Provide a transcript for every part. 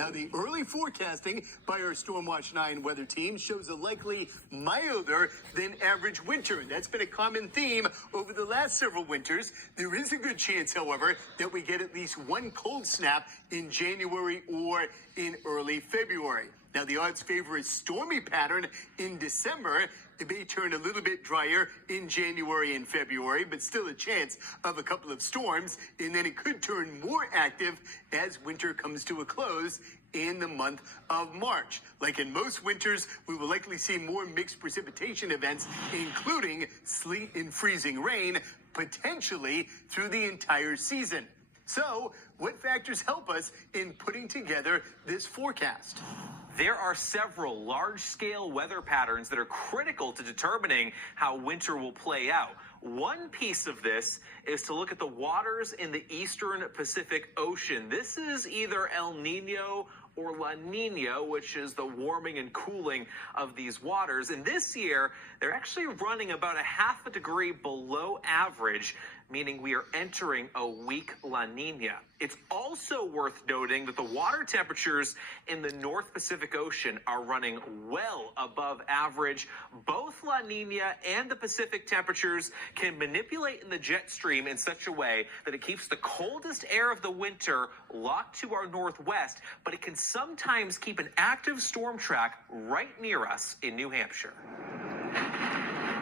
Now, the early forecasting by our Stormwatch 9 weather team shows a likely milder than average winter. That's been a common theme over the last several winters. There is a good chance, however, that we get at least one cold snap in January or in early February. Now, the odds favor a stormy pattern in December. It may turn a little bit drier in January and February, but still a chance of a couple of storms. And then it could turn more active as winter comes to a close in the month of March. Like in most winters, we will likely see more mixed precipitation events, including sleet and freezing rain, potentially through the entire season. So, what factors help us in putting together this forecast? There are several large-scale weather patterns that are critical to determining how winter will play out. One piece of this is to look at the waters in the eastern Pacific Ocean. This is either El Nino or La Nina, which is the warming and cooling of these waters. And this year, they're actually running about a half a degree below average, meaning we are entering a weak La Nina. It's also worth noting that the water temperatures in the North Pacific Ocean are running well above average. Both La Nina and the Pacific temperatures can manipulate in the jet stream in such a way that it keeps the coldest air of the winter locked to our northwest, but it can sometimes keep an active storm track right near us in New Hampshire.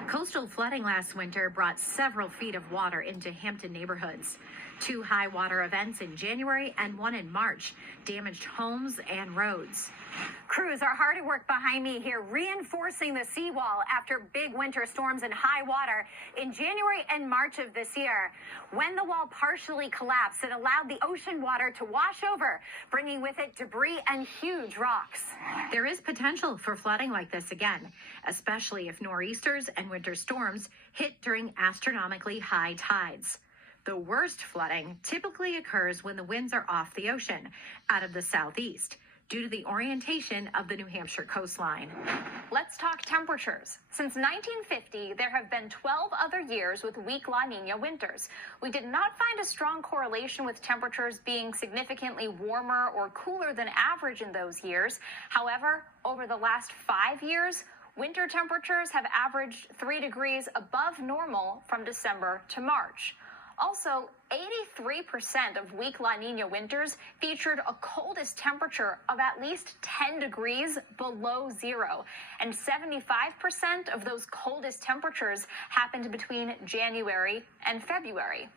Coastal flooding last winter brought several feet of water into Hampton neighborhoods. 2 high water events in January and 1 in March damaged homes and roads. Crews are hard at work behind me here, reinforcing the seawall after big winter storms and high water in January and March of this year. When the wall partially collapsed, it allowed the ocean water to wash over, bringing with it debris and huge rocks. There is potential for flooding like this again, especially if nor'easters and winter storms hit during astronomically high tides. The worst flooding typically occurs when the winds are off the ocean, out of the southeast, due to the orientation of the New Hampshire coastline. Let's talk temperatures. Since 1950, there have been 12 other years with weak La Nina winters. We did not find a strong correlation with temperatures being significantly warmer or cooler than average in those years. However, over the last 5 years, winter temperatures have averaged 3 degrees above normal from December to March. Also, 83% of weak La Nina winters featured a coldest temperature of at least 10 degrees below zero. And 75% of those coldest temperatures happened between January and February.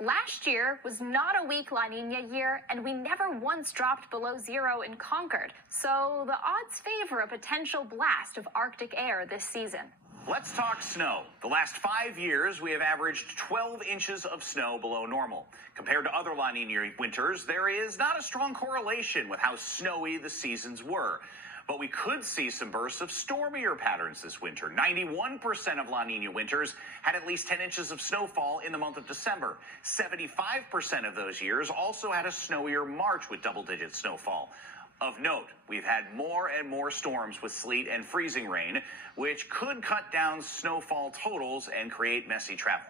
Last year was not a weak La Nina year, and we never once dropped below zero in Concord. So the odds favor a potential blast of Arctic air this season. Let's talk snow. The last 5 years, we have averaged 12 inches of snow below normal. Compared to other La Nina winters, there is not a strong correlation with how snowy the seasons were. But we could see some bursts of stormier patterns this winter. 91% of La Nina winters had at least 10 inches of snowfall in the month of December. 75% of those years also had a snowier March with double-digit snowfall. Of note, we've had more and more storms with sleet and freezing rain, which could cut down snowfall totals and create messy travel.